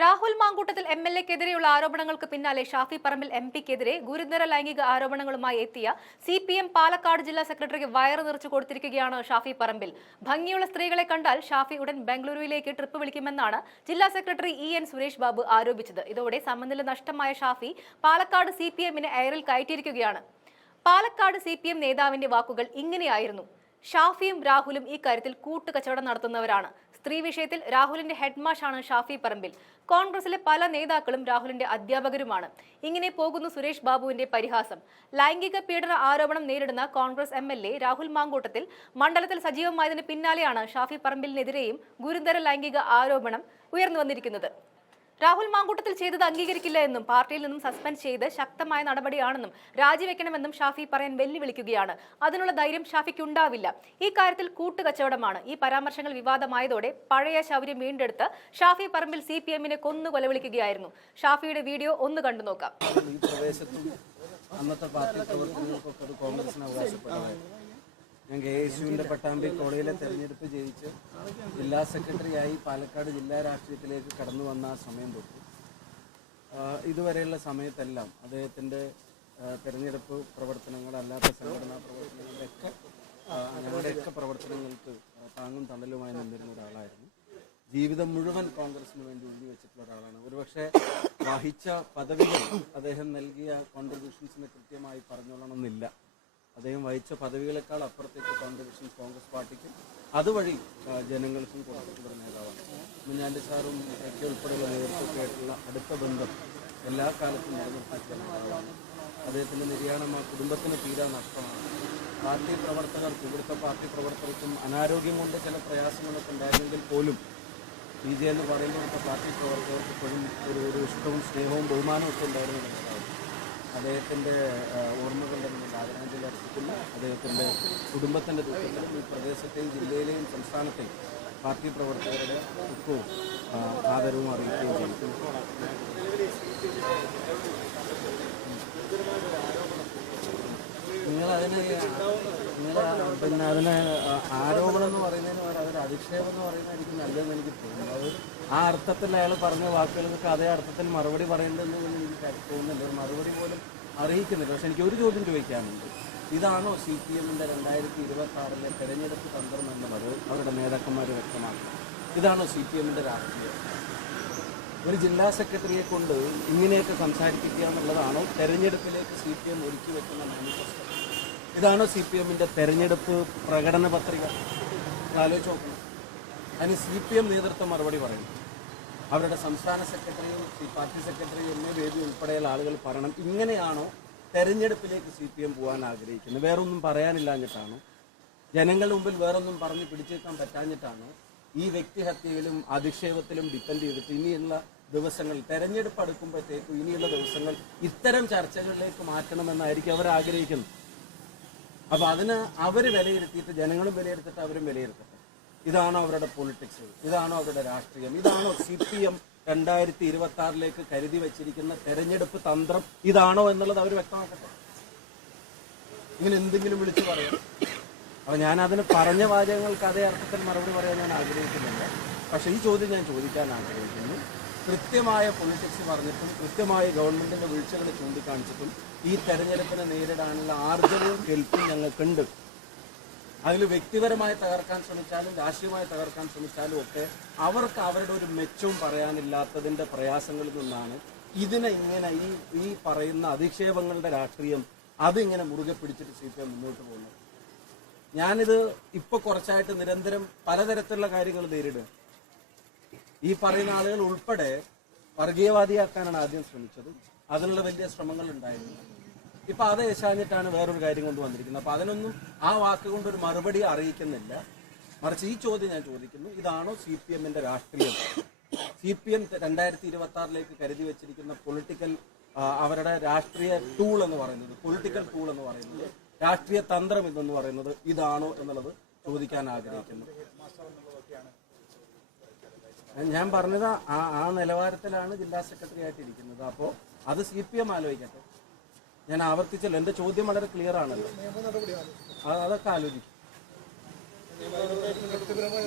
രാഹുൽ മാങ്കൂട്ടത്തിൽ എംഎൽഎക്കെതിരെയുള്ള ആരോപണങ്ങൾക്ക് പിന്നാലെ ഷാഫി പറമ്പിൽ എംപിക്കെതിരെ ഗുരുതര ലൈംഗിക ആരോപണങ്ങളുമായി എത്തിയ സിപിഎം പാലക്കാട് ജില്ലാ സെക്രട്ടറിക്ക് വയറ് നിറച്ചു കൊടുത്തിരിക്കുകയാണ് ഷാഫി പറമ്പിൽ. ഭംഗിയുള്ള സ്ത്രീകളെ കണ്ടാൽ ഷാഫി ഉടൻ ബംഗളൂരുവിലേക്ക് ട്രിപ്പ് വിളിക്കുമെന്നാണ് ജില്ലാ സെക്രട്ടറി EN സുരേഷ് ബാബു ആരോപിച്ചത്. ഇതോടെ സമനില നഷ്ടമായ ഷാഫി പാലക്കാട് സിപിഎമ്മിനെ എയറിൽ കയറ്റിയിരിക്കുകയാണ്. പാലക്കാട് സിപിഎം നേതാവിന്റെ വാക്കുകൾ ഇങ്ങനെയായിരുന്നു: ഷാഫിയും രാഹുലും ഈ കാര്യത്തിൽ കൂട്ടുകച്ചവടം നടത്തുന്നവരാണ്. സ്ത്രീ വിഷയത്തിൽ രാഹുലിന്റെ ഹെഡ്മാഷാണ് ഷാഫി പറമ്പിൽ. കോൺഗ്രസിലെ പല നേതാക്കളും രാഹുലിന്റെ അധ്യാപകരുമാണ്. ഇങ്ങനെ പോകുന്നു സുരേഷ് ബാബുവിന്റെ പരിഹാസം. ലൈംഗിക പീഡന ആരോപണം നേരിടുന്ന കോൺഗ്രസ് MLA രാഹുൽ മാങ്കൂട്ടത്തിൽ മണ്ഡലത്തിൽ സജീവമായതിന് പിന്നാലെയാണ് ഷാഫി പറമ്പിലിനെതിരെയും ഗുരുതര ലൈംഗിക ആരോപണം ഉയർന്നു വന്നിരിക്കുന്നത്. രാഹുൽ മാങ്കൂട്ടത്തിൽ ചെയ്തത് അംഗീകരിക്കില്ല എന്നും പാർട്ടിയിൽ നിന്നും സസ്പെൻഡ് ചെയ്ത് ശക്തമായ നടപടിയാണെന്നും രാജിവെക്കണമെന്നും ഷാഫി പറയാൻ വെല്ലുവിളിക്കുകയാണ്. അതിനുള്ള ധൈര്യം ഷാഫിക്കുണ്ടാവില്ല. ഈ കാര്യത്തിൽ കൂട്ടുകച്ചവടമാണ്. ഈ പരാമർശങ്ങൾ വിവാദമായതോടെ പഴയ ശൗര്യം വീണ്ടെടുത്ത് ഷാഫി പറമ്പിൽ CPM-നെ കൊന്നു കൊലവിളിക്കുകയായിരുന്നു. ഷാഫിയുടെ വീഡിയോ ഒന്ന് കണ്ടു നോക്കാം. ഞാൻ KSUവിൻ്റെ പട്ടാമ്പി കോളേജിലെ തെരഞ്ഞെടുപ്പ് ജയിച്ച് ജില്ലാ സെക്രട്ടറിയായി പാലക്കാട് ജില്ലാ രാഷ്ട്രീയത്തിലേക്ക് കടന്നു വന്ന ആ സമയം തൊട്ട് ഇതുവരെയുള്ള സമയത്തെല്ലാം അദ്ദേഹത്തിൻ്റെ തെരഞ്ഞെടുപ്പ് പ്രവർത്തനങ്ങൾ, അല്ലാത്ത സംഘടനാ പ്രവർത്തനങ്ങളൊക്കെ ഞങ്ങളുടെയൊക്കെ പ്രവർത്തനങ്ങൾക്ക് താങ്ങും തണലുമായി നിന്നിരുന്ന ഒരാളായിരുന്നു. ജീവിതം മുഴുവൻ കോൺഗ്രസിന് വേണ്ടി ഉള്ളി വെച്ചിട്ടുള്ള ഒരാളാണ്. ഒരുപക്ഷെ വഹിച്ച പദവികൾ അദ്ദേഹം നൽകിയ കോൺട്രിബ്യൂഷൻസിന് കൃത്യമായി പറഞ്ഞോളണമെന്നില്ല. അദ്ദേഹം വഹിച്ച പദവികളെക്കാൾ അപ്പുറത്തേക്ക് കോൺട്രിബ്യൂഷൻസ് കോൺഗ്രസ് പാർട്ടിക്കും അതുവഴി ജനങ്ങൾക്കും കൊടുത്തിട്ടുള്ള നേതാവാണ്. ഉമ്മൻചാണ്ടി സാറും ഒക്കെ ഉൾപ്പെടെയുള്ള നേതൃത്വമായിട്ടുള്ള അടുത്ത ബന്ധം എല്ലാ കാലത്തും നിലനിർത്തിയ നേതാവാണ്. അദ്ദേഹത്തിൻ്റെ നിര്യാണം ആ കുടുംബത്തിന് തീരാ നഷ്ടമാണ്. പാർട്ടി പ്രവർത്തകർക്ക്, ഇവിടുത്തെ പാർട്ടി പ്രവർത്തകർക്കും അനാരോഗ്യം കൊണ്ട് ചില പ്രയാസങ്ങളൊക്കെ ഉണ്ടായിരുന്നെങ്കിൽ പോലും PJ എന്ന് പറയുമ്പോൾ ഇവിടുത്തെ പാർട്ടി പ്രവർത്തകർക്ക് ഇപ്പോഴും ഒരു ഇഷ്ടവും സ്നേഹവും ബഹുമാനവും ഒക്കെ ഉണ്ടായിരുന്ന നേതാവ്. അദ്ദേഹത്തിൻ്റെ ഓർമ്മകളുടെ മുന്നിൽ ആദരാഞ്ജലി അർപ്പിക്കുന്ന അദ്ദേഹത്തിൻ്റെ കുടുംബത്തിൻ്റെ ദുഃഖത്തിലും ഈ പ്രദേശത്തെയും ജില്ലയിലെയും സംസ്ഥാനത്തെയും പാർട്ടി പ്രവർത്തകരുടെ ദുഃഖവും ആദരവും അറിയിക്കുകയും ചെയ്തു. പിന്നെ അതിന് ആരോപണം എന്ന് പറയുന്നതിന് പകരം അതൊരു അധിക്ഷേപം എന്ന് പറയുന്നത് എനിക്ക് നല്ലതെന്ന് എനിക്ക് തോന്നുന്നു. അത് ആ അർത്ഥത്തിൽ അയാൾ പറഞ്ഞ വാക്കുകൾക്ക് അതേ അർത്ഥത്തിൽ മറുപടി പറയേണ്ടതെന്ന് എനിക്ക് തോന്നുന്നില്ല. ഒരു മറുപടി പോലും അറിയിക്കുന്നില്ല. പക്ഷെ എനിക്ക് ഒരു ചോദ്യം ചോദിക്കാനുണ്ട്. ഇതാണോ CPM-ന്റെ 2026 തെരഞ്ഞെടുപ്പ് തന്ത്രം എന്നുള്ളത് അവരുടെ നേതാക്കന്മാർ വ്യക്തമാക്കുക? ഇതാണോ CPM-ന്റെ രാഷ്ട്രീയം? ഒരു ജില്ലാ സെക്രട്ടറിയെ കൊണ്ട് ഇങ്ങനെയൊക്കെ സംസാരിപ്പിക്കുക എന്നുള്ളതാണോ തെരഞ്ഞെടുപ്പിലേക്ക് CPM ഒരുക്കി വെക്കുന്ന മാനിഫെസ്റ്റോ? ഇതാണോ CPM-ന്റെ തെരഞ്ഞെടുപ്പ് പ്രകടന പത്രിക? ആലോചിച്ച് നോക്കണം. അതിന് CPM നേതൃത്വം മറുപടി പറയുന്നു. അവരുടെ സംസ്ഥാന സെക്രട്ടറിയും പാർട്ടി സെക്രട്ടറിയും വേദി ഉൾപ്പെടെയുള്ള ആളുകൾ പറയണം, ഇങ്ങനെയാണോ തെരഞ്ഞെടുപ്പിലേക്ക് CPM പോകാൻ ആഗ്രഹിക്കുന്നത്? വേറൊന്നും പറയാനില്ലാഞ്ഞിട്ടാണോ? ജനങ്ങളുടെ മുമ്പിൽ വേറൊന്നും പറഞ്ഞ് പിടിച്ചെടുക്കാൻ പറ്റാഞ്ഞിട്ടാണോ? ഈ വ്യക്തിഹത്യയിലും അധിക്ഷേപത്തിലും ഡിപ്പെൻഡ് ചെയ്തിട്ട് ഇനിയുള്ള ദിവസങ്ങൾ, തെരഞ്ഞെടുപ്പ് അടുക്കുമ്പോഴത്തേക്കും ഇനിയുള്ള ദിവസങ്ങൾ ഇത്തരം ചർച്ചകളിലേക്ക് മാറ്റണമെന്നായിരിക്കും അവർ ആഗ്രഹിക്കുന്നത്. അപ്പൊ അതിന് അവർ വിലയിരുത്തിയിട്ട് ജനങ്ങളും വിലയിരുത്തിയിട്ട് അവരും വിലയിരുത്തട്ടെ. ഇതാണോ അവരുടെ പൊളിറ്റിക്സ്? ഇതാണോ അവരുടെ രാഷ്ട്രീയം? ഇതാണോ CPM 2026 കരുതി വെച്ചിരിക്കുന്ന തെരഞ്ഞെടുപ്പ് തന്ത്രം? ഇതാണോ എന്നുള്ളത് അവർ വ്യക്തമാക്കട്ടെ. ഇങ്ങനെ എന്തെങ്കിലും വിളിച്ചു പറയാം. അപ്പൊ ഞാൻ അതിന് പറഞ്ഞ വാചകങ്ങൾക്ക് അതേ അർത്ഥത്തിൽ മറുപടി പറയാൻ ഞാൻ ആഗ്രഹിക്കുന്നില്ല. പക്ഷെ ഈ ചോദ്യം ഞാൻ ചോദിക്കാൻ ആഗ്രഹിക്കുന്നു. കൃത്യമായ പൊളിറ്റിക്സ് പറഞ്ഞിട്ടും കൃത്യമായ ഗവൺമെന്റിന്റെ വീഴ്ചകൾ ചൂണ്ടിക്കാണിച്ചിട്ടും ഈ തെരഞ്ഞെടുപ്പിനെ നേരിടാനുള്ള ആർജവവും കെൽപ്പും ഞങ്ങൾക്കുണ്ട്. അതിൽ വ്യക്തിപരമായി തകർക്കാൻ ശ്രമിച്ചാലും രാഷ്ട്രീയമായി തകർക്കാൻ ശ്രമിച്ചാലും ഒക്കെ അവർക്ക് അവരുടെ ഒരു മെച്ചവും പറയാനില്ലാത്തതിന്റെ പ്രയാസങ്ങളിൽ നിന്നാണ് ഇതിനെ ഇങ്ങനെ ഈ പറയുന്ന അധിക്ഷേപങ്ങളുടെ രാഷ്ട്രീയം അതിങ്ങനെ മുറുകെ പിടിച്ചിട്ട് CPM മുന്നോട്ട് പോകുന്നത്. ഞാനിത് ഇപ്പൊ കുറച്ചായിട്ട് നിരന്തരം പലതരത്തിലുള്ള കാര്യങ്ങൾ നേരിടുക. ഈ പറയുന്ന ആളുകൾ ഉൾപ്പെടെ വർഗീയവാദിയാക്കാനാണ് ആദ്യം ശ്രമിച്ചത്. അതിനുള്ള വലിയ ശ്രമങ്ങൾ ഉണ്ടായിരുന്നു. ഇപ്പൊ അത് ഏശാഞ്ഞിട്ടാണ് വേറൊരു കാര്യം കൊണ്ട് വന്നിരിക്കുന്നത്. അപ്പൊ അതിനൊന്നും ആ വാക്കുകൊണ്ട് ഒരു മറുപടി അറിയിക്കുന്നില്ല. മറിച്ച് ഈ ചോദ്യം ഞാൻ ചോദിക്കുന്നു, ഇതാണോ CPM-ന്റെ രാഷ്ട്രീയം? CPM 2026 കരുതി വെച്ചിരിക്കുന്ന പൊളിറ്റിക്കൽ അവരുടെ രാഷ്ട്രീയ ടൂൾ എന്ന് പറയുന്നത്, പൊളിറ്റിക്കൽ ടൂൾ എന്ന് പറയുന്നത്, രാഷ്ട്രീയ തന്ത്രം ഇതെന്ന് പറയുന്നത് ഇതാണോ എന്നുള്ളത് ചോദിക്കാൻ ആഗ്രഹിക്കുന്നു. ഞാൻ പറഞ്ഞത് ആ നിലവാരത്തിലാണ് ജില്ലാ സെക്രട്ടറി ആയിട്ടിരിക്കുന്നത്. അപ്പോൾ അത് CPM ആലോചിക്കട്ടെ. ഞാൻ ആവർത്തിച്ചല്ലോ, എന്റെ ചോദ്യം വളരെ ക്ലിയർ ആണല്ലോ. അതൊക്കെ ആലോചിക്കും.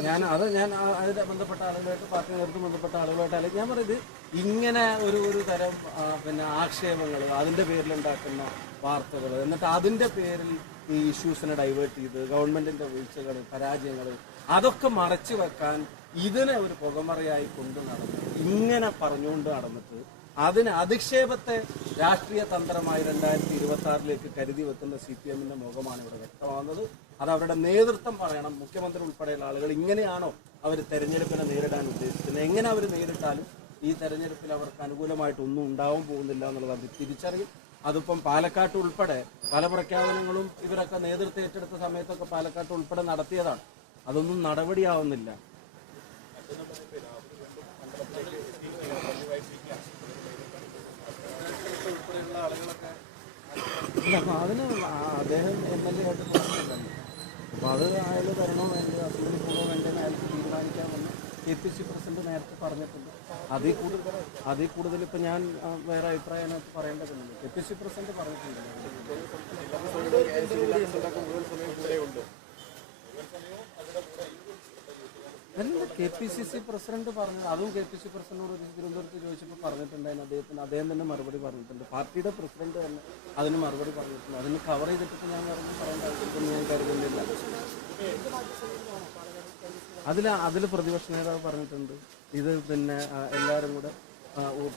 ഞാൻ അതിന്റെ ബന്ധപ്പെട്ട ആളുകളായിട്ട് പാർട്ടി നേതൃത്വം ബന്ധപ്പെട്ട ആളുകളായിട്ട് അല്ലെങ്കിൽ ഞാൻ പറയുന്നത് ഇങ്ങനെ ഒരു തരം പിന്നെ ആക്ഷേപങ്ങൾ അതിന്റെ പേരിലുണ്ടാക്കുന്ന വാർത്തകൾ എന്നിട്ട് അതിന്റെ പേരിൽ ഈ ഇഷ്യൂസിനെ ഡൈവേർട്ട് ചെയ്ത് ഗവൺമെന്റിന്റെ വീഴ്ചകൾ പരാജയങ്ങൾ അതൊക്കെ മറച്ചു വെക്കാൻ ഇതിനെ ഒരു പുകമറയായി കൊണ്ടു നടന്ന് ഇങ്ങനെ പറഞ്ഞുകൊണ്ട് നടന്നിട്ട് അതിന് അധിക്ഷേപത്തെ രാഷ്ട്രീയ തന്ത്രമായി 2026 കരുതി വെക്കുന്ന CPM-ന്റെ മുഖമാണ് ഇവിടെ വ്യക്തമാകുന്നത്. അത് അവരുടെ നേതൃത്വം പറയണം. മുഖ്യമന്ത്രി ഉൾപ്പെടെയുള്ള ആളുകൾ ഇങ്ങനെയാണോ അവർ തെരഞ്ഞെടുപ്പിനെ നേരിടാൻ ഉദ്ദേശിക്കുന്നത്? എങ്ങനെ അവർ നേരിട്ടാലും ഈ തെരഞ്ഞെടുപ്പിൽ അവർക്ക് അനുകൂലമായിട്ടൊന്നും ഉണ്ടാവാൻ പോകുന്നില്ല എന്നുള്ളത് അവർ തിരിച്ചറിയും. അതിപ്പം പാലക്കാട്ട് ഉൾപ്പെടെ പല പ്രഖ്യാപനങ്ങളും ഇവരൊക്കെ നേതൃത്വം ഏറ്റെടുത്ത സമയത്തൊക്കെ പാലക്കാട്ട് ഉൾപ്പെടെ നടത്തിയതാണ്. അതൊന്നും നടപടിയാവുന്നില്ല. ഇല്ല, അപ്പൊ അതിന് അദ്ദേഹം MLA ആയിട്ട് പറഞ്ഞിട്ടുണ്ടല്ലോ. അപ്പൊ അത് അയാൾ വരണോ വേണ്ടോ അസംബ്ലി പോകണോ വേണ്ടെന്ന് അയാൾക്ക് തീരുമാനിക്കാമെന്ന് KPC പ്രസിഡന്റ് നേരത്തെ പറഞ്ഞിട്ടുണ്ട്. അതിൽ കൂടുതൽ ഇപ്പൊ ഞാൻ വേറെ അഭിപ്രായം അതിനകത്ത് പറയേണ്ടതുണ്ട്. KPC പ്രസിഡന്റ് പറഞ്ഞിട്ടുണ്ട്. അല്ല, KPCC പ്രസിഡന്റ് പറഞ്ഞത് അതും KPC പ്രസിഡന്റിനോട് തിരുവനന്തപുരത്ത് ചോദിച്ചപ്പോൾ പറഞ്ഞിട്ടുണ്ടായിരുന്നു. അദ്ദേഹം തന്നെ മറുപടി പറഞ്ഞിട്ടുണ്ട്. പാർട്ടിയുടെ പ്രസിഡന്റ് തന്നെ അതിന് മറുപടി പറഞ്ഞിട്ടുണ്ട്. അതിന് കവർ ചെയ്തിട്ട് ഞാൻ പറയേണ്ട ആവശ്യത്തിന് ഞാൻ കരുതുന്നില്ല. അതിൽ പ്രതിപക്ഷ നേതാവ് പറഞ്ഞിട്ടുണ്ട് ഇത് പിന്നെ എല്ലാവരും കൂടെ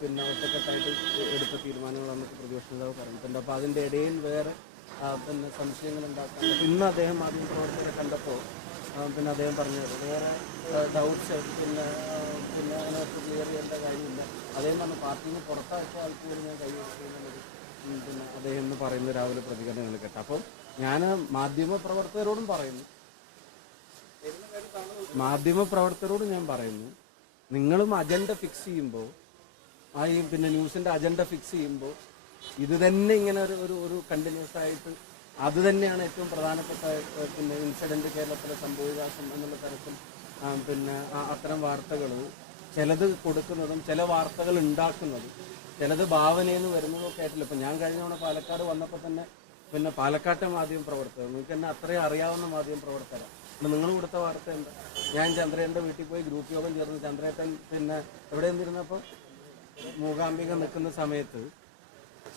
പിന്നെ ഒറ്റക്കെട്ടായിട്ട് എടുത്ത തീരുമാനങ്ങളാണെന്ന് പ്രതിപക്ഷ നേതാവ് പറഞ്ഞിട്ടുണ്ട്. അപ്പോൾ അതിൻ്റെ ഇടയിൽ വേറെ പിന്നെ സംശയങ്ങൾ ഉണ്ടാക്കാൻ ഇന്ന് അദ്ദേഹം ആദ്യം പ്രവർത്തകരെ കണ്ടപ്പോൾ പിന്നെ അദ്ദേഹം പറഞ്ഞത് വേറെ ഡൗട്ട്സ് പിന്നെ അതിനകത്ത് ക്ലിയർ ചെയ്യേണ്ട കാര്യമില്ല. അദ്ദേഹം പറഞ്ഞ പാർട്ടിയിൽ നിന്ന് പുറത്താക്കിയ ആൾക്കാർ ഞാൻ കൈവരിക്കുന്നുള്ളത് പിന്നെ അദ്ദേഹം എന്ന് പറയുന്ന രാവിലെ പ്രതികരണങ്ങൾ കേട്ടു. അപ്പം ഞാൻ മാധ്യമപ്രവർത്തകരോടും ഞാൻ പറയുന്നു നിങ്ങളും അജണ്ട ഫിക്സ് ചെയ്യുമ്പോൾ ഈ പിന്നെ ന്യൂസിന്റെ അജണ്ട ഫിക്സ് ചെയ്യുമ്പോൾ ഇത് തന്നെ ഇങ്ങനെ ഒരു കണ്ടിന്യൂസ് ആയിട്ട് അത് തന്നെയാണ് ഏറ്റവും പ്രധാനപ്പെട്ട പിന്നെ ഇൻസിഡന്റ് കേരളത്തിലെ സംഭവവികാസം എന്നുള്ള തരത്തിൽ പിന്നെ അത്തരം വാർത്തകൾ ചിലത് കൊടുക്കുന്നതും ചില വാർത്തകൾ ഉണ്ടാക്കുന്നതും ചിലത് ഭാവനയെന്ന് വരുന്നതും ഒക്കെ ആയിട്ടില്ല. ഇപ്പം ഞാൻ കഴിഞ്ഞ തവണ പാലക്കാട് വന്നപ്പോൾ തന്നെ പിന്നെ പാലക്കാട്ടെ മാധ്യമ പ്രവർത്തകർ നിങ്ങൾക്ക് തന്നെ അത്രയും അറിയാവുന്ന മാധ്യമ പ്രവർത്തകരാണ്. നിങ്ങൾ കൊടുത്ത വാർത്ത എന്താ? ഞാൻ ചന്ദ്രേട്ടൻ്റെ വീട്ടിൽ പോയി ഗ്രൂപ്പ് യോഗം ചേർന്ന് ചന്ദ്രേട്ടൻ പിന്നെ എവിടെ നിന്നിരുന്നപ്പോൾ മൂകാംബിക നിൽക്കുന്ന സമയത്ത്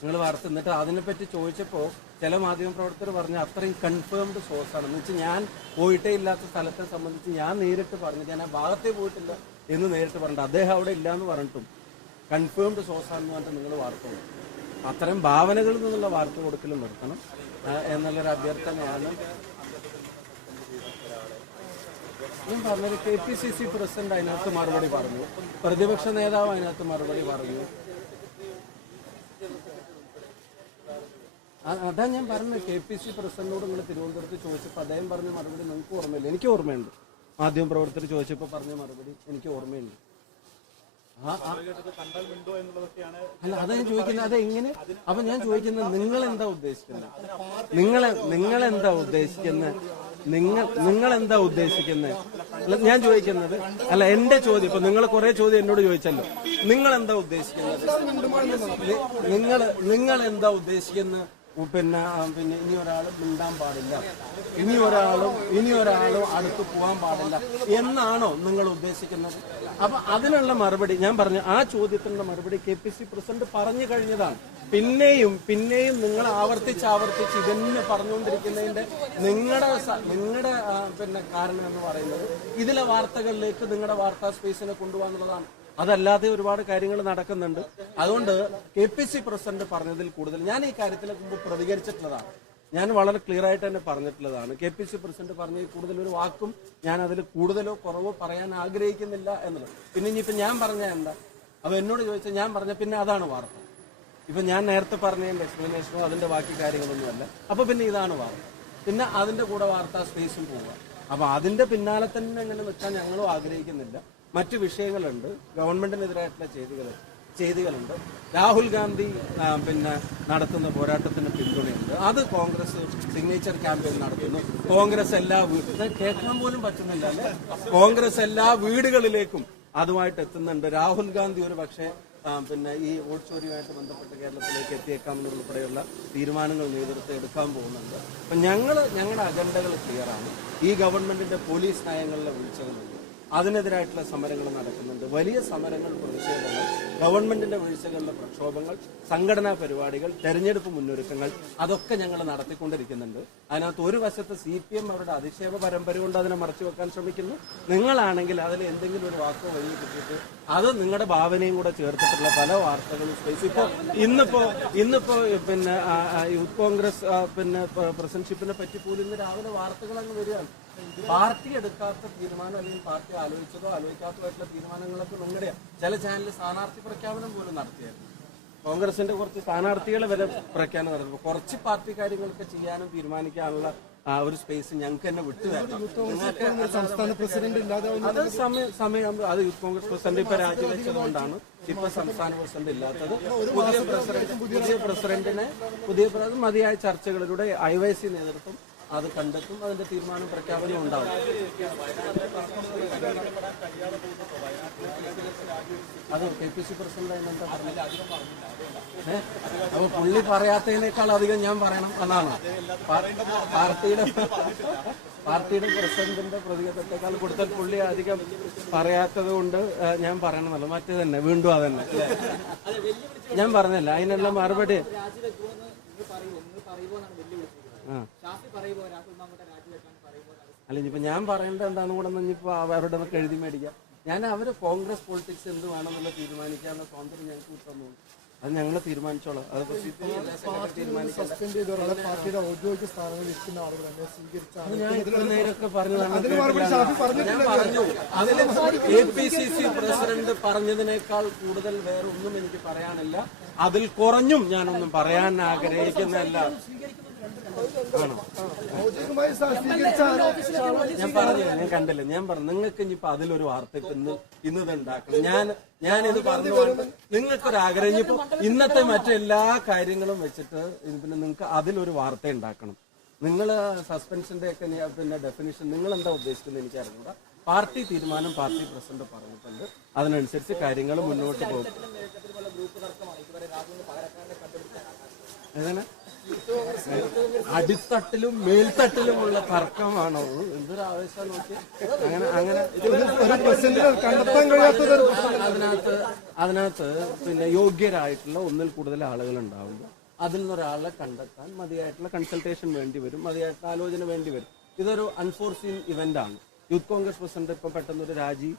നിങ്ങൾ വാർത്ത എന്നിട്ട് അതിനെപ്പറ്റി ചോദിച്ചപ്പോൾ ചില മാധ്യമപ്രവർത്തകർ പറഞ്ഞ അത്രയും കൺഫേംഡ് സോഴ്സാണ് എന്ന് വെച്ചാൽ ഞാൻ പോയിട്ടേ ഇല്ലാത്ത സ്ഥലത്തെ സംബന്ധിച്ച് ഞാൻ നേരിട്ട് പറഞ്ഞു ഞാൻ ആ ഭാഗത്തേ പോയിട്ടില്ല എന്ന് നേരിട്ട് പറഞ്ഞിട്ട് അദ്ദേഹം അവിടെ ഇല്ല എന്ന് പറഞ്ഞിട്ടും കൺഫേംഡ് സോഴ്സാണെന്ന് പറഞ്ഞിട്ട് നിങ്ങൾ വാർത്ത കൊടുക്കും. അത്തരം ഭാവനകളിൽ നിന്നുള്ള വാർത്ത കൊടുക്കലും നിർത്തണം എന്നുള്ളൊരു അഭ്യർത്ഥനയാണ് ഞാൻ പറഞ്ഞത്. KPCC പ്രസിഡന്റ് അതിനകത്ത് മറുപടി പറഞ്ഞു, പ്രതിപക്ഷ നേതാവ് അതിനകത്ത് മറുപടി പറഞ്ഞു. അതാ ഞാൻ പറഞ്ഞത്. KPC പ്രസിഡന്റിനോട് നിങ്ങൾ തിരുവനന്തപുരത്ത് ചോദിച്ചപ്പോൾ അദ്ദേഹം പറഞ്ഞ മറുപടി നിങ്ങൾക്ക് ഓർമ്മയില്ല, എനിക്ക് ഓർമ്മയുണ്ട്. മാധ്യമപ്രവർത്തകർ ചോദിച്ചപ്പോൾ പറഞ്ഞ മറുപടി എനിക്ക് ഓർമ്മയുണ്ട്. അല്ല, അതാ ഞാൻ ചോദിക്കുന്നത്. അതെങ്ങനെ? അപ്പൊ ഞാൻ ചോദിക്കുന്നത് നിങ്ങൾ എന്താ ഉദ്ദേശിക്കുന്നത്? നിങ്ങൾ എന്താ ഉദ്ദേശിക്കുന്നത്? ഞാൻ ചോദിക്കുന്നത് അല്ല, എന്റെ ചോദ്യം ഇപ്പൊ നിങ്ങൾ കുറെ ചോദ്യം എന്നോട് ചോദിച്ചല്ലോ. നിങ്ങൾ എന്താ ഉദ്ദേശിക്കുന്നത്? നിങ്ങൾ എന്താ ഉദ്ദേശിക്കുന്നത്? പിന്നെ ഇനി ഒരാളും മിണ്ടാൻ പാടില്ല, ഇനി ഒരാളും അടുത്ത് പോകാൻ പാടില്ല എന്നാണോ നിങ്ങൾ ഉദ്ദേശിക്കുന്നത്? അപ്പൊ അതിനുള്ള മറുപടി ഞാൻ പറഞ്ഞു. ആ ചോദ്യത്തിനുള്ള മറുപടി KPC പ്രസിഡന്റ് പറഞ്ഞു കഴിഞ്ഞതാണ്. പിന്നെയും നിങ്ങൾ ആവർത്തിച്ച് ഇതന്നെ പറഞ്ഞുകൊണ്ടിരിക്കുന്നതിന്റെ നിങ്ങളുടെ പിന്നെ കാരണം എന്ന് പറയുന്നത് ഇതിലെ വാർത്തകളിലേക്ക് നിങ്ങളുടെ വാർത്താ സ്പേസിനെ കൊണ്ടുപോകാന്നുള്ളതാണ്. അതല്ലാതെ ഒരുപാട് കാര്യങ്ങൾ നടക്കുന്നുണ്ട്. അതുകൊണ്ട് KPC പ്രസിഡന്റ് പറഞ്ഞതിൽ കൂടുതൽ ഞാൻ ഈ കാര്യത്തിലേക്ക് മുമ്പ് പ്രതികരിച്ചിട്ടുള്ളതാണ്. ഞാൻ വളരെ ക്ലിയർ ആയിട്ട് തന്നെ പറഞ്ഞിട്ടുള്ളതാണ്. KPC പ്രസിഡന്റ് പറഞ്ഞതിൽ കൂടുതൽ ഒരു വാക്കും ഞാൻ അതിൽ കൂടുതലോ കുറവോ പറയാൻ ആഗ്രഹിക്കുന്നില്ല എന്നുള്ളത്. പിന്നെ ഇനിയിപ്പോ ഞാൻ പറഞ്ഞ എന്താ? അപ്പൊ എന്നോട് ചോദിച്ചാൽ ഞാൻ പറഞ്ഞ പിന്നെ അതാണ് വാർത്ത. ഇപ്പൊ ഞാൻ നേരത്തെ പറഞ്ഞതിന്റെ എക്സ്പ്ലനേഷനോ അതിന്റെ ബാക്കി കാര്യങ്ങളൊന്നുമല്ല. അപ്പൊ പിന്നെ ഇതാണ് വാർത്ത. പിന്നെ അതിന്റെ കൂടെ വാർത്താ സ്പേസും പോവുക. അപ്പൊ അതിന്റെ പിന്നാലെ തന്നെ ഇങ്ങനെ നിൽക്കാൻ ഞങ്ങളും ആഗ്രഹിക്കുന്നില്ല. മറ്റു വിഷയങ്ങളുണ്ട്, ഗവൺമെന്റിനെതിരായിട്ടുള്ള ചെയ്തികളുണ്ട്. രാഹുൽ ഗാന്ധി പിന്നെ നടത്തുന്ന പോരാട്ടത്തിന് പിന്തുണയുണ്ട്. അത് കോൺഗ്രസ് സിഗ്നേച്ചർ ക്യാമ്പയിൻ നടത്തുന്നു. കോൺഗ്രസ് കേൾക്കാൻ പോലും പറ്റുന്നില്ല അല്ലെ? കോൺഗ്രസ് എല്ലാ വീടുകളിലേക്കും അതുമായിട്ട് എത്തുന്നുണ്ട്. രാഹുൽ ഗാന്ധി ഒരു പക്ഷേ പിന്നെ ഈ വോട്ട് ചോരിയുമായിട്ട് ബന്ധപ്പെട്ട് കേരളത്തിലേക്ക് എത്തിയേക്കാമെന്നുൾപ്പെടെയുള്ള തീരുമാനങ്ങൾ നേതൃത്വം എടുക്കാൻ പോകുന്നുണ്ട്. അപ്പം ഞങ്ങളുടെ അജണ്ടകൾ ക്ലിയറാണ്. ഈ ഗവൺമെന്റിന്റെ പോലീസ് നയങ്ങളിലെ വീഴ്ചകളുണ്ട്, അതിനെതിരായിട്ടുള്ള സമരങ്ങൾ നടക്കുന്നുണ്ട്. വലിയ സമരങ്ങൾ, പ്രതിഷേധങ്ങൾ, ഗവൺമെന്റിന്റെ വീഴ്ചകളിലെ പ്രക്ഷോഭങ്ങൾ, സംഘടനാ പരിപാടികൾ, തെരഞ്ഞെടുപ്പ് മുന്നൊരുക്കങ്ങൾ, അതൊക്കെ ഞങ്ങൾ നടത്തിക്കൊണ്ടിരിക്കുന്നുണ്ട്. അതിനകത്ത് ഒരു വശത്ത് CPM അവരുടെ അധിക്ഷേപ പരമ്പര കൊണ്ട് അതിനെ മറച്ചു വെക്കാൻ ശ്രമിക്കുന്നു. നിങ്ങളാണെങ്കിൽ അതിൽ എന്തെങ്കിലും ഒരു വാക്കോ വഴി കിട്ടിയിട്ട് അത് നിങ്ങളുടെ ഭാവനയും കൂടെ ചേർത്തിട്ടുള്ള പല വാർത്തകളും ഇന്നിപ്പോ പിന്നെ യൂത്ത് കോൺഗ്രസ് പിന്നെ പ്രസിഡന്റ്ഷിപ്പിനെ പറ്റി പോലും ഇന്ന് രാവിലെ വാർത്തകൾ അങ്ങ് വരികയാണ്. പാർട്ടി എടുക്കാത്ത തീരുമാനം അല്ലെങ്കിൽ പാർട്ടി ആലോചിച്ചതോ ആലോചിക്കാത്തതോ ആയിട്ടുള്ള തീരുമാനങ്ങളൊക്കെ നിങ്ങളുടെ ചില ചാനൽ സ്ഥാനാർത്ഥി പ്രഖ്യാപനം പോലും നടത്തിയായിരുന്നു. കോൺഗ്രസിന്റെ കുറച്ച് സ്ഥാനാർത്ഥികളെ വരെ പ്രഖ്യാപനം നടത്തുമ്പോൾ കുറച്ച് പാർട്ടി കാര്യങ്ങളൊക്കെ ചെയ്യാനും തീരുമാനിക്കാനുള്ള ഒരു സ്പേസ് ഞങ്ങൾക്ക് തന്നെ വിട്ടുതരണം. സംസ്ഥാന പ്രസിഡന്റ് ഇല്ലാതെ അത് സമയം അത് യൂത്ത് കോൺഗ്രസ് പ്രസിഡന്റ് ഇപ്പൊ രാജിവെച്ചതുകൊണ്ടാണ് ഇപ്പൊ സംസ്ഥാന പ്രസിഡന്റ് ഇല്ലാത്തത്. പുതിയ പ്രസിഡന്റിനെ മതിയായ ചർച്ചകളിലൂടെ IYC നേതൃത്വം അത് കണ്ടെത്തും. അതിന്റെ തീരുമാനം പ്രഖ്യാപനം ഉണ്ടാവും. അത് KPC പ്രസിഡന്റ് എന്താ പറഞ്ഞില്ല. അപ്പൊ പുള്ളി പറയാത്തതിനേക്കാൾ അധികം ഞാൻ പറയണം എന്നാണ്. പാർട്ടിയുടെ പ്രസിഡന്റിന്റെ പ്രതികരണത്തെക്കാൾ കൂടുതൽ പുള്ളി അധികം പറയാത്തത് കൊണ്ട് ഞാൻ പറയണമെന്നല്ല. മറ്റേ തന്നെ വീണ്ടും അതന്നെ ഞാൻ പറഞ്ഞല്ല. അതിനുള്ള മറുപടി അല്ല, ഇനിയിപ്പോ ഞാൻ പറയേണ്ടത് എന്താണെന്ന് കൂടെ ഇനിയിപ്പോ അവരുടെ എഴുതി മേടിക്കാം. ഞാൻ അവര് കോൺഗ്രസ് പൊളിറ്റിക്സ് എന്ത് വേണമെന്നുള്ള തീരുമാനിക്കാനുള്ള സ്വാതന്ത്ര്യം ഞങ്ങൾക്ക് കിട്ടുന്നു. അത് ഞങ്ങൾ തീരുമാനിച്ചോളാം. അതിപ്പോ പാർട്ടിയുടെ ഔദ്യോഗിക സ്ഥാനങ്ങൾ ഇരിക്കുന്ന ആളുകളെ സ്വീകരിച്ചാണ് ഞാൻ ഇത്ര നേരമൊക്കെ പറഞ്ഞതാണ്. ഞാൻ പറഞ്ഞു അതിൽ KPCC പ്രസിഡന്റ് പറഞ്ഞതിനേക്കാൾ കൂടുതൽ വേറൊന്നും എനിക്ക് പറയാനില്ല. അതിൽ കുറഞ്ഞും ഞാനൊന്നും പറയാൻ ആഗ്രഹിക്കുന്നില്ല. ഞാൻ കണ്ടില്ല. ഞാൻ പറഞ്ഞു നിങ്ങൾക്ക് ഇനിയിപ്പോ അതിലൊരു വാർത്ത ഇന്ന് ഉണ്ടാക്കണം. ഞാനിത് പറഞ്ഞു നിങ്ങൾക്കൊരാഗ്രഹം ഇനിയിപ്പോ ഇന്നത്തെ മറ്റെല്ലാ കാര്യങ്ങളും വെച്ചിട്ട് പിന്നെ നിങ്ങൾക്ക് അതിലൊരു വാർത്ത ഉണ്ടാക്കണം. നിങ്ങൾ സസ്പെൻഷന്റെ ഒക്കെ പിന്നെ ഡെഫിനിഷൻ നിങ്ങൾ എന്താ ഉദ്ദേശിക്കുന്നത് എനിക്ക് അറിഞ്ഞൂടാ. പാർട്ടി തീരുമാനം പാർട്ടി പ്രസിഡന്റ് പറഞ്ഞിട്ടുണ്ട്. അതിനനുസരിച്ച് കാര്യങ്ങൾ മുന്നോട്ട് പോകും. എങ്ങനെ അടിത്തട്ടിലും മേൽത്തട്ടിലുമുള്ള തർക്കമാണോ? എന്തൊരു ആവേശം നോക്കി. അങ്ങനെ അതിനകത്ത് പിന്നെ യോഗ്യരായിട്ടുള്ള ഒന്നിൽ കൂടുതൽ ആളുകൾ ഉണ്ടാവുമ്പോൾ അതിൽ നിന്നൊരാളെ കണ്ടെത്താൻ മതിയായിട്ടുള്ള കൺസൾട്ടേഷൻ വേണ്ടി വരും, മതിയായിട്ടുള്ള ആലോചന വേണ്ടി വരും. ഇതൊരു അൺഫോർസീൻ ഇവന്റ് ആണ്. യൂത്ത് കോൺഗ്രസ് പ്രസിഡന്റ് ഇപ്പൊ പെട്ടെന്നൊരു രാജി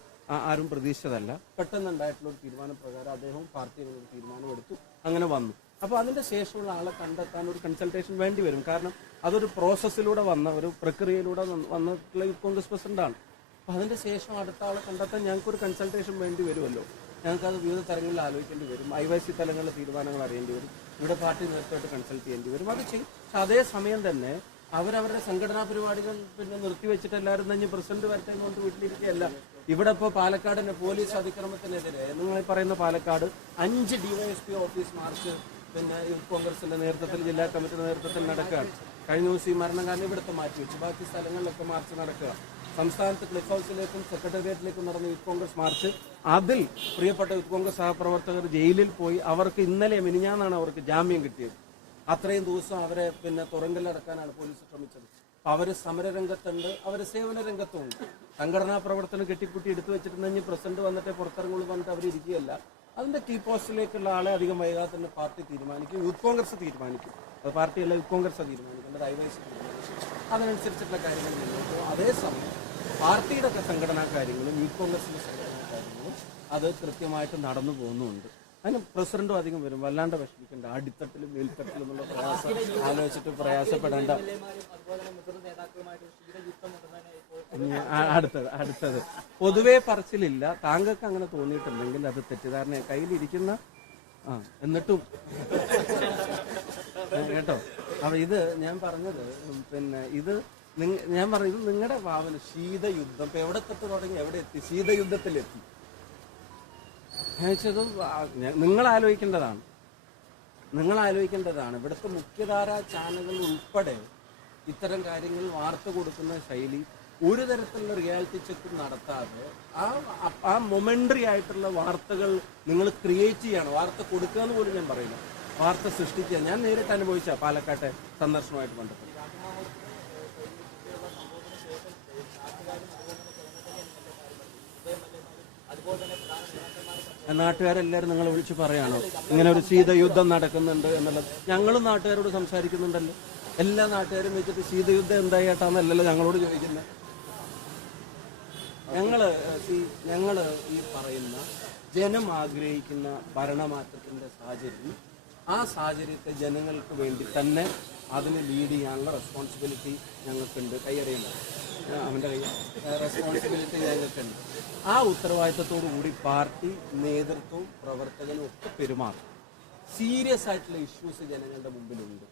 ആരും പ്രതീക്ഷിച്ചതല്ല. പെട്ടെന്നുണ്ടായിട്ടുള്ള ഒരു തീരുമാനപ്രകാരം അദ്ദേഹവും പാർട്ടിയും ഒരു തീരുമാനമെടുത്തു, അങ്ങനെ വന്നു. അപ്പൊ അതിന്റെ ശേഷമുള്ള ആളെ കണ്ടെത്താൻ ഒരു കൺസൾട്ടേഷൻ വേണ്ടി വരും. കാരണം അതൊരു പ്രോസസ്സിലൂടെ വന്ന ഒരു പ്രക്രിയയിലൂടെ വന്നിട്ടുള്ള യൂത്ത് കോൺഗ്രസ് പ്രസിഡന്റാണ്. അപ്പൊ അതിന്റെ ശേഷം അടുത്ത ആളെ കണ്ടെത്താൻ ഞങ്ങൾക്കൊരു കൺസൾട്ടേഷൻ വേണ്ടി വരുമല്ലോ. ഞങ്ങൾക്കത് വിവിധ തലങ്ങളിൽ ആലോചിക്കേണ്ടി വരും. IYC തലങ്ങളിലെ തീരുമാനങ്ങൾ അറിയേണ്ടി വരും. ഇവിടെ പാർട്ടി നേതൃത്വമായിട്ട് കൺസൾട്ട് ചെയ്യേണ്ടി വരും. അത് ചെയ്യും. പക്ഷെ അതേസമയം തന്നെ അവരവരുടെ സംഘടനാ പരിപാടികൾ പിന്നെ നിർത്തിവെച്ചിട്ട് എല്ലാവരും തന്നെ പ്രസിഡന്റ് വരട്ടെ എന്നുകൊണ്ട് വീട്ടിലിരിക്കുകയല്ല. ഇവിടെ ഇപ്പോൾ പാലക്കാടിന്റെ പോലീസ് അതിക്രമത്തിനെതിരെ നിങ്ങൾ പറയുന്ന പാലക്കാട് 5 DYSP ഓഫീസ് മാർച്ച് പിന്നെ യൂത്ത് കോൺഗ്രസിന്റെ നേതൃത്വത്തിൽ, ജില്ലാ കമ്മിറ്റിയുടെ നേതൃത്വത്തിൽ നടക്കുകയാണ്. കഴിഞ്ഞ ദിവസം ഈ മരണം കാരണം ഇവിടുത്തെ മാറ്റിവെച്ചു. ബാക്കി സ്ഥലങ്ങളിലൊക്കെ മാർച്ച് നടക്കുക. സംസ്ഥാനത്ത് ക്ലിഫ് ഹൗസിലേക്കും സെക്രട്ടേറിയറ്റിലേക്കും നടന്ന യൂത്ത് കോൺഗ്രസ് മാർച്ച്, അതിൽ പ്രിയപ്പെട്ട യൂത്ത് കോൺഗ്രസ് സഹപ്രവർത്തകർ ജയിലിൽ പോയി. അവർക്ക് ഇന്നലെ മിനിഞ്ഞാന്നാണ് അവർക്ക് ജാമ്യം കിട്ടിയത്. അത്രയും ദിവസം അവരെ പിന്നെ തുറങ്കലടക്കാനാണ് പോലീസ് ശ്രമിച്ചത്. അവര് സമരരംഗത്തുണ്ട്, അവര് സേവന രംഗത്തുണ്ട്. സംഘടനാ പ്രവർത്തനം കെട്ടിക്കുട്ടി എടുത്തു വെച്ചിട്ടുണ്ടെങ്കിൽ പ്രസിഡന്റ് വന്നിട്ട് പുറത്തിറങ്ങുള്ളൂ പറഞ്ഞിട്ട് അവരിയ്ക്കുകയല്ല. അതിന്റെ കീ പോസ്റ്റിലേക്കുള്ള ആളെ അധികം വൈകാതെ തന്നെ പാർട്ടി തീരുമാനിക്കും, യൂത്ത് കോൺഗ്രസ് തീരുമാനിക്കും. അത് പാർട്ടിയല്ല, യൂത്ത് കോൺഗ്രസ് തീരുമാനിക്കേണ്ടത്, IYC തീരുമാനിക്കും. അതിനനുസരിച്ചിട്ടുള്ള കാര്യങ്ങൾ മുന്നോട്ട് പോകും. അതേസമയം പാർട്ടിയുടെ ഒക്കെ സംഘടനാ കാര്യങ്ങളും യൂത്ത് കോൺഗ്രസിന്റെ സംഘടനാ കാര്യങ്ങളും അത് കൃത്യമായിട്ട് നടന്നു പോകുന്നുണ്ട്. അതിന് പ്രസിഡന്റും അധികം വരും. വല്ലാണ്ട് വിഷമിക്കേണ്ട. അടിത്തട്ടിലും മേൽത്തട്ടിലും എന്നുള്ള പ്രയാസം ആലോചിച്ചിട്ട് പ്രയാസപ്പെടേണ്ട. അടുത്തത് പൊതുവേ പറച്ചിലില്ല. താങ്കൾക്ക് അങ്ങനെ തോന്നിയിട്ടുണ്ടെങ്കിൽ അത് തെറ്റിദ്ധാരണ. കയ്യിലിരിക്കുന്ന എന്നിട്ടും കേട്ടോ. അപ്പൊ ഇത് ഞാൻ പറഞ്ഞത് പിന്നെ ഇത് ഞാൻ പറഞ്ഞു, ഇത് നിങ്ങളുടെ ഭാവന ശീതയുദ്ധം. ഇപ്പൊ എവിടെ തൊട്ട് തുടങ്ങി എവിടെ എത്തി? ശീതയുദ്ധത്തിലെത്തി. നിങ്ങൾ ആലോചിക്കേണ്ടതാണ്. ഇവിടുത്തെ മുഖ്യധാരാ ചാനലുകൾ ഉൾപ്പെടെ ഇത്തരം കാര്യങ്ങൾ വാർത്ത കൊടുക്കുന്ന ശൈലി ഒരു തരത്തിലുള്ള റിയാലിറ്റി ചെക്ക് നടത്താതെ ആ മൊമെന്ററി ആയിട്ടുള്ള വാർത്തകൾ നിങ്ങൾ ക്രിയേറ്റ് ചെയ്യണം. വാർത്ത കൊടുക്കുക എന്ന് പോലും ഞാൻ പറയില്ല, വാർത്ത സൃഷ്ടിക്കുക. ഞാൻ നേരിട്ട് അനുഭവിച്ച പാലക്കാട്ടെ സന്ദർശനമായിട്ട് ബന്ധപ്പെട്ട് നാട്ടുകാരെല്ലാവരും നിങ്ങൾ വിളിച്ച് പറയാണോ ഇങ്ങനെ ഒരു ശീതയുദ്ധം നടക്കുന്നുണ്ട് എന്നുള്ളത്? ഞങ്ങളും നാട്ടുകാരോട് സംസാരിക്കുന്നുണ്ടല്ലോ. എല്ലാ നാട്ടുകാരും വെച്ചിട്ട് ശീതയുദ്ധം എന്തായിട്ടാന്നല്ലല്ലോ ഞങ്ങളോട് ചോദിക്കുന്നത്. ഞങ്ങള് ഈ പറയുന്ന ജനം ആഗ്രഹിക്കുന്ന ഭരണമാറ്റത്തിന്റെ സാഹചര്യം, ആ സാഹചര്യത്തെ ജനങ്ങൾക്ക് വേണ്ടി തന്നെ അതിന് ലീഡ് ചെയ്യാനുള്ള റെസ്പോൺസിബിലിറ്റി ഞങ്ങൾക്കുണ്ട്. കൈയറിയണ്ട അവൻ്റെ റെസ്പോൺസിബിലിറ്റി ഞങ്ങൾക്കുണ്ട്. ആ ഉത്തരവാദിത്തത്തോടു കൂടി പാർട്ടി നേതൃത്വവും പ്രവർത്തകനും ഒക്കെ പെരുമാറും. സീരിയസ് ആയിട്ടുള്ള ഇഷ്യൂസ് ജനങ്ങളുടെ മുമ്പിലുണ്ട്.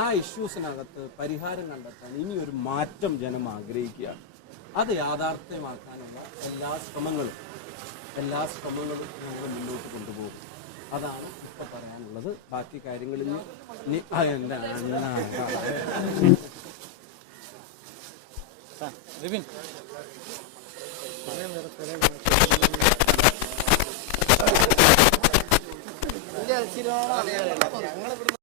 ആ ഇഷ്യൂസിനകത്ത് പരിഹാരം കണ്ടെത്താൻ ഇനിയൊരു മാറ്റം ജനം ആഗ്രഹിക്കുകയാണ്. അത് യാഥാർത്ഥ്യമാക്കാനുള്ള എല്ലാ ശ്രമങ്ങളും ഞങ്ങൾ മുന്നോട്ട് കൊണ്ടുപോകും. അതാണ് ഇപ്പൊ പറയാനുള്ളത്. ബാക്കി കാര്യങ്ങളിൽ ഞങ്ങൾ